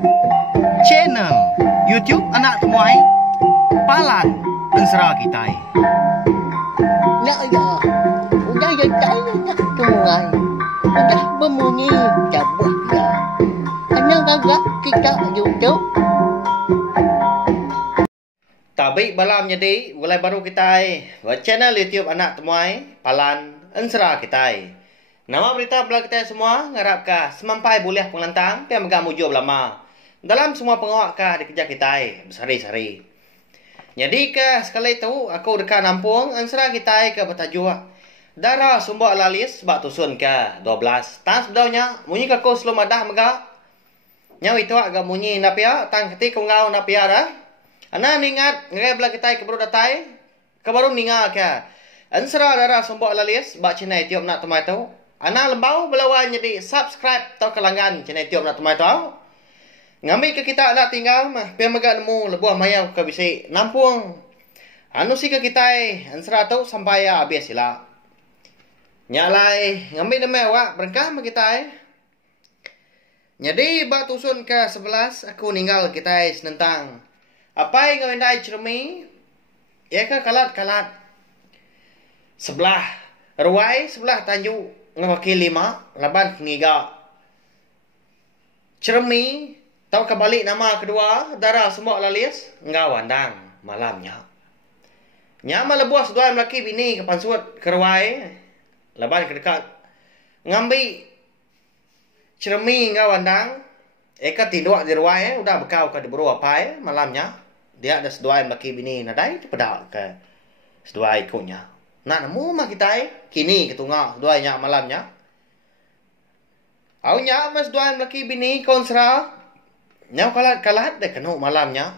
Channel YouTube Anak Temuai Palan Ensera Kitai. Nak ya, udah ya saya nak tungai, udah berbunyi cabut ya. Anak agak kita YouTube. Tabik balam jadi mulai baru Kitai channel YouTube Anak Temuai Palan Ensera Kitai. Nama berita belah kita semua ngarapkah semampai boleh penglantang pian megah mujur lama dalam semua pengawakkah dikejar kita bersari-sari. Jadi ke sekali itu aku dekat nampung Ensera kita ke bertajuk Darah Sumber Lalis bak tusun ke 12. Tan sebenarnya munyi ke aku selum adah megah. Nyau itu agak munyi napia tang ketik ngau napia dah. Ana ningat ngai belah kita ke baru datai ke baru ningal ke Ensera Darah Sumber Lalis bak channel YouTube Nak Temai tu. Ana lembau belawan jadi subscribe atau kelangan channel YouTube Nak Temai tu. Ngambil ke kita nak tinggal mah pian megak nemu lebuah mayau ke bisi nampung. Anu si ke kita Ensera tu sampai habis sila. Nyalai ngambil nama awak berkah mah kita. Jadi bak tusun ke 11 aku ninggal kita senentang. Apa yang ngawindai cermi? Ya ke kalat-kalat. Sebelah ruai sebelah tanjuk ngawaki 5 laban pengiga. Cermi tahu kebalik nama kedua Darah Sumber Lalis engkau wandang malamnya. Nyama lebuah seduai melaki bini ke pansut ke ruai laban ke dekat ngambil cermi engkau wandang eka tinduak di ruai udah bekau ke diburu apa malamnya dia ada seduai melaki bini nadai pedak ke seduai ikutnya. Nak nemu mah kita kini ketungak seduainya malamnya. Aunya mas seduai melaki bini konsra nyau kalat-kalat deh kena malamnya.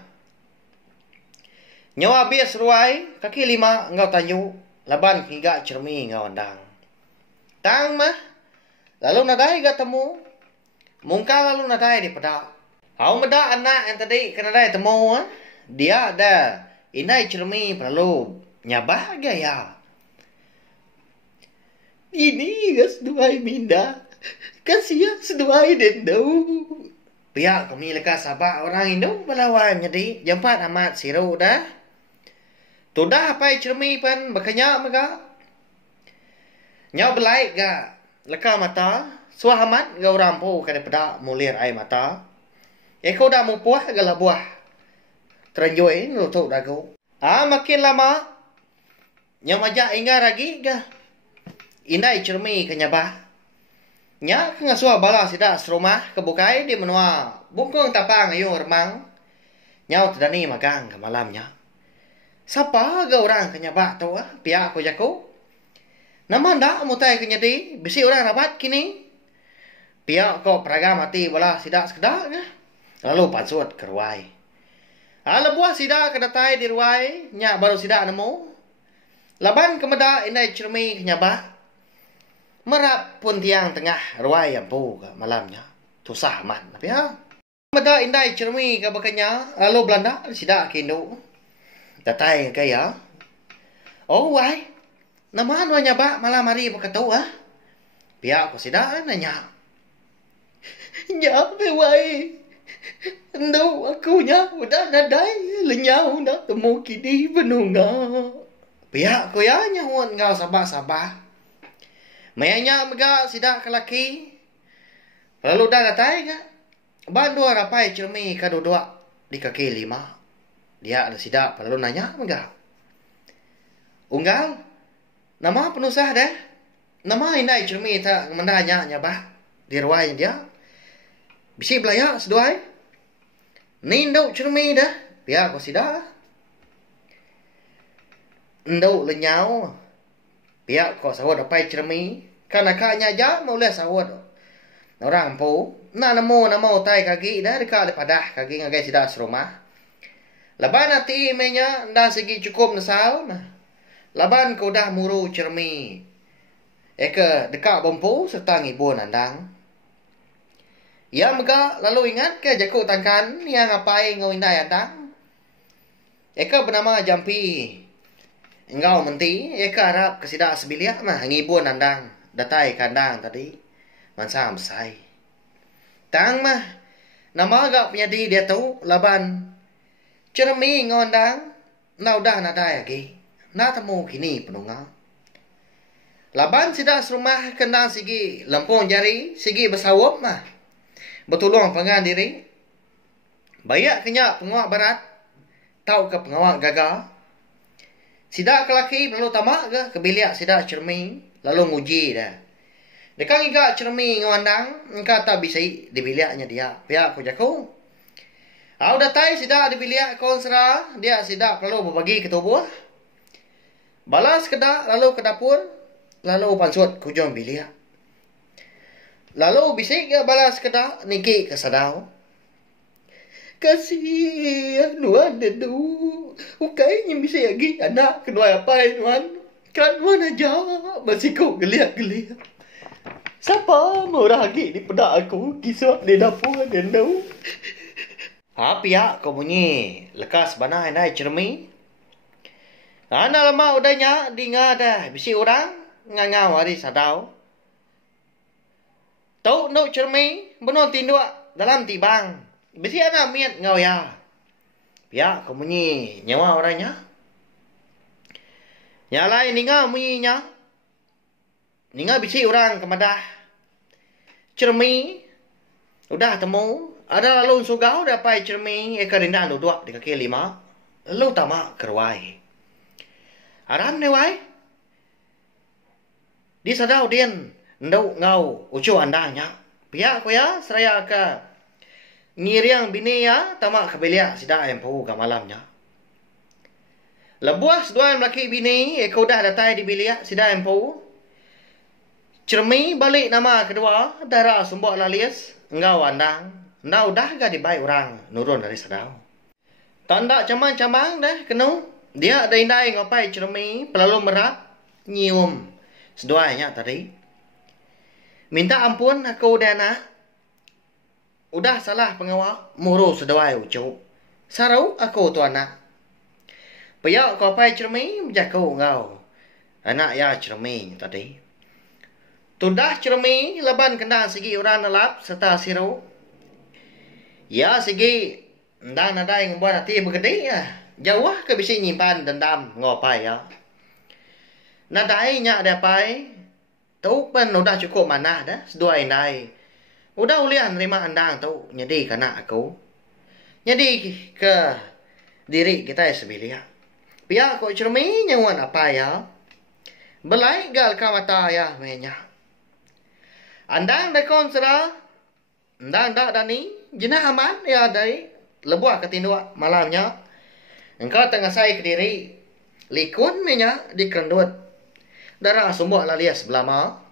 Nyau habis ruai kaki 5 engkau tanyu laban hingga cermi engkau andang. Tang mah lalu nadai gak temu mungka lalu nadai di pedak. Au meda anak yang tadi kena nadai temu dia ada inai cermi perlu nyabah gaya. Ini gas seduai minda kasih seduai dendau. Pihak kami lekas sabak orang Indo melawan jadi jempat amat siru dah. Tu dah apa cermi pan berkenyak mega. Nyau belai ga leka mata suah amat ga rampu kada pedak mulir air mata. Eko dah mupuah ga buah. Terenjoy nutuk dagu. Makin lama nyau majak hingga lagi ga. Indai cermi kenyabah. Nya ngasuah bala sidak serumah kebukai di menua bungkung tapang ayung remang. Nyau tedani magang ke malamnya. Siapa ga orang kenyabah tu pihak aku jaku. Nama ndak mutai kenyadi bisi orang rabat kini. Pihak kau peraga mati bala sidak sekedak ke. Lalu pansut ke ruai. Lebuah sidak kedatai di ruai nya baru sidak nemu. Laban kemeda indai cermi kenyabah. Merap pun tiang tengah ruai ampu ke malamnya. Tusah aman. Tapi meda indai cermi ke bekanya. Lalu Belanda sidak kindu. Datai ke ya. Oh wai. Nama anu nyabak malam hari berkatu Pihak aku sidak nanya. Nyape wai. Ndu aku nya udah nadai. Lenyau nak temu kini penungga. Pihak aku ya nyawun ngau sabah-sabah. Mayanya mega sidak ke laki. Lalu dah datai ke. Bandu rapai cermi kadua di kaki 5. Dia ada sidak lalu nanya mega. Unggal. Nama penusah dah. Nama indai cermi tak mendanya nyabah. Di ruai dia. Bisi belaya seduai. Nindau cermi dah. Pihak ko sidak. Ndau lenyau. Pihak ko sawad dapai cermi. Karena kaknya aja mau lihat sawad. Orang po. Na namo tai kaki dah dekat padah kaki ngagai sidak serumah. Laban nanti imenya nda segi cukup nesal. Laban ko dah muru cermi. Eka dekat bompo serta ngibun andang. Ya mega lalu ingat ke jaku tangkan yang ngapai ngawindai andang. Eka bernama Jampi. Engkau menti, eka harap kesidak sebiliak mah ngibun andang. Datai kandang tadi. Mansam sai. Tang mah Nama agak penyadi dia tahu laban cermi ngondang na udah nadai lagi. Na temu kini penunga. Laban sidak serumah kendang sigi lempung jari sigi bersawap mah. Betulung pengan diri. Bayak kenyak penguak barat. Tahu ke pengawak gagal. Sidak kelaki lalu tamak ke biliak sidak cermi lalu nguji dah. Dekat iga cermi ngondang engkau tak bisa di biliaknya dia. Pihak aku jaku. Aku datai sidak di biliak konsera dia sidak lalu berbagi ke tubuh. Balas kedak lalu ke dapur lalu pansut ke ujung biliak. Lalu bisik ke balas kedak niki ke sadau. Kasihan Nuan dedu. Ukainya bisa lagi anak kedua apa Nuan. Kan Nuan aja masih kau geliat-geliat. Siapa mau lagi di pedak aku kisah di dapur dan tahu. Apa ya kau bunyi lekas banah nai cermi. Ana lama udahnya dengar dah bisi orang ngangau hari sadau. Tahu no cermi benon tinduk dalam tibang. Bisi ana miat ngau ya. Ya kau bunyi nyawa orangnya. Yang lain dengar bunyinya. Dengar bisi orang kemadah. Cermi udah temu. Ada lalu sugau dapat cermi ekor rindang duduk di kaki lima. Lalu tamak kerwai. Aram ni wai. Di sadau dian ndau ngau ucu andanya. Pihak ko ya seraya ke ngiriang bini ya tamak kebelia sida empu ke malamnya. Lebuas dua lelaki bini eko dah datai di bilia sida empu. Cermi balik nama kedua darah sumbok lalias engau andang. Ndau dah ga dibai orang nurun dari sadau. Tanda camang-camang dah kenu. Dia ada indai ngapai cermi pelalu merap nyium seduanya tadi. Minta ampun aku dana. Udah salah pengawak muru seduai ucu. Sarau aku tu anak. Payak kau pai cermi menjaku ngau. Anak ya cermi tadi. Tudah cermi leban kendang segi orang nelap serta siru. Ya segi ndan ada yang buat hati bergede ya. Jauh ke bisa nyimpan dendam ngopai ya. Nadai nya ada pai. Tahu pen udah cukup mana dah sedua indai. Udah ulian terima andang tu jadi kena aku. Jadi ke diri kita sebelia. Pihak ko cermi nyawan apa ya. Belai gal ka mata ya menya. Andang dekon sera. Andang dak dani jenah aman ya dari lebuah ketinduk malamnya. Engkau tengah saya ke diri. Likun menya dikerendut. Darah sumbuk lalias belama.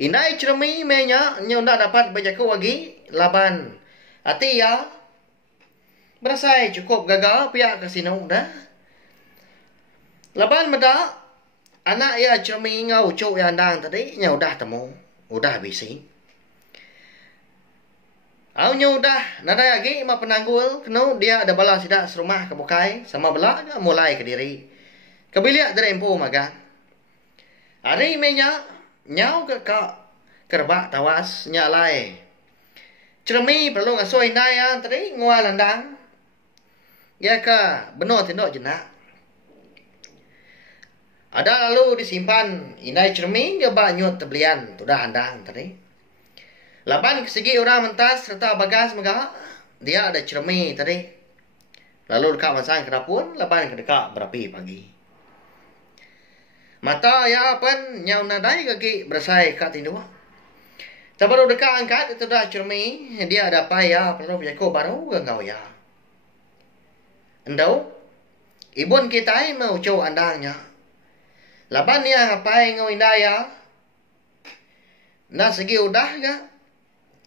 Indai cermi menya nyondak dapat berjaku lagi. Laban. Hati ya. Berasai cukup gagal pihak kasino dah. Laban medak. Anak ya cermi ngau cuk yang andang tadi. Nya udah temu. Udah bisi. Awnya udah nada lagi ma penanggul kenu dia ada bala sidak serumah ke bukai sama bala mulai ke diri. Kebiliak dari empu magan. Hari menya nyau ke kerbak tawas nyalai. Cermi perlu ngasoi indaya tadi ngual landang. Ya ke benar tindok jenak. Ada lalu disimpan indai cermi dia banyut tebelian sudah andang tadi. Laban segi orang mentas serta bagas megah dia ada cermi tadi. Lalu dekat masang ke dapur, laban ke dekat berapi pagi. Mata ya apa nyau nadai kaki bersai kat tindu. Tabaru dekat angkat itu dah cermi, dia ada apa ya perlu jago baru engkau ya. Endau ibun kita mau cow andangnya. Laban dia ngapai ngau indaya. Nah segi udah ga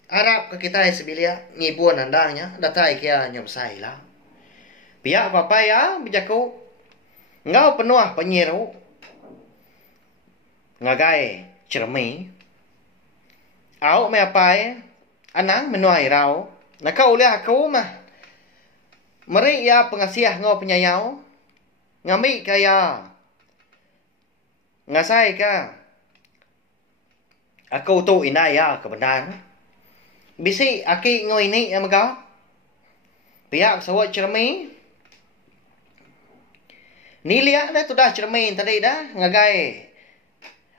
Arab ke kita sebilia ngibun andangnya datai kia nyomsai lah. Pihak apa ya bijaku ngau penuh penyiru ngagai cermi. Au me apa anang menuai rau. Nak kau lihat aku mah. Meri ya pengasiah ngau penyayau. Ngami kaya ngasai ka. Aku tu inai ya kebenar. Bisi aki ngoi ni yang megah. Pihak sawat cermin. Ni lihat dah tu dah cermin tadi dah ngagai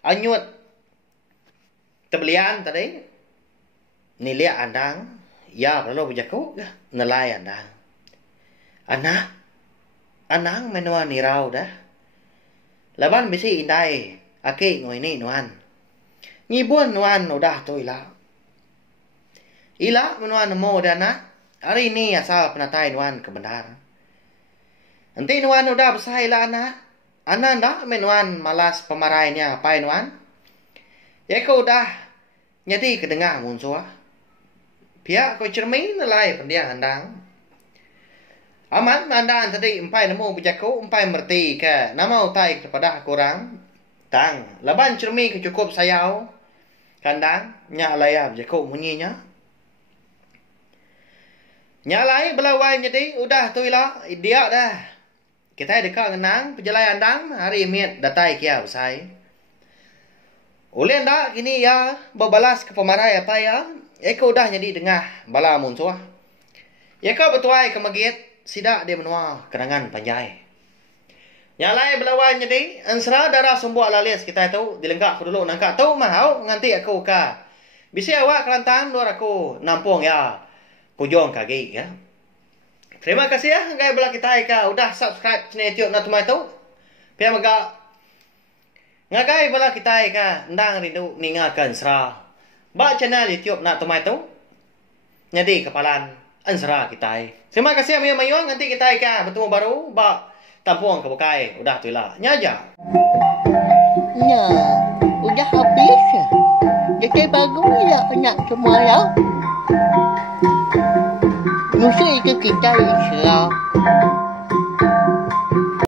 anyut tebelian tadi. Ni lihat andang. Ya perlu berjaku nelai andang. Anang menuan ni rau dah. Laban bisi indai aki ngoi ni nuan. Ngibun nuan udah tu ila. Ila menuan nemo dan nak. Hari ini asal penatai nuan kebenar. Nanti nuan udah besar ila anak. Anak dah menuan malas pemarainya apa nuan. Ya kau udah nyati kedengar muncul. Pihak kau cermin nilai pendiang andang. Aman andang tadi empai nemu berjaku empai merti ke nama utai kepada kurang. Tang laban cermin ke cukup sayau. Kandang nyak layar berjaku munyinya. Nyalai belawai jadi udah tu ilah dia dah. Kita dekat ngenang perjalanan andang hari miat datai kia usai. Ulin dah kini ya berbalas ke pemarai apa ya? Eko udah jadi dengah bala muncul. Eko betuai ke magit sidak dia menua kenangan panjai. Nyalai belawai jadi ansra darah sumbuak lalis kita itu dilengkap dulu nangkak tu mahau nganti aku ka. Bisa awak kelantang luar aku nampung ya. Kujong kaki ya. Terima kasih ya ngai bela kita ka udah subscribe channel YouTube na tumai tu. Pia maga ngagai bela kita ka ndang rindu ningakan sra. Ba channel YouTube na tumai tu. Jadi kepalan ansra kita. Terima kasih ya mayu nanti kita ka bertemu baru ba tampung ke bukai udah tu lah. Nyaja. Ya, udah habis. Jadi bagus ya anak semua ya. Mesti ke kita Islam.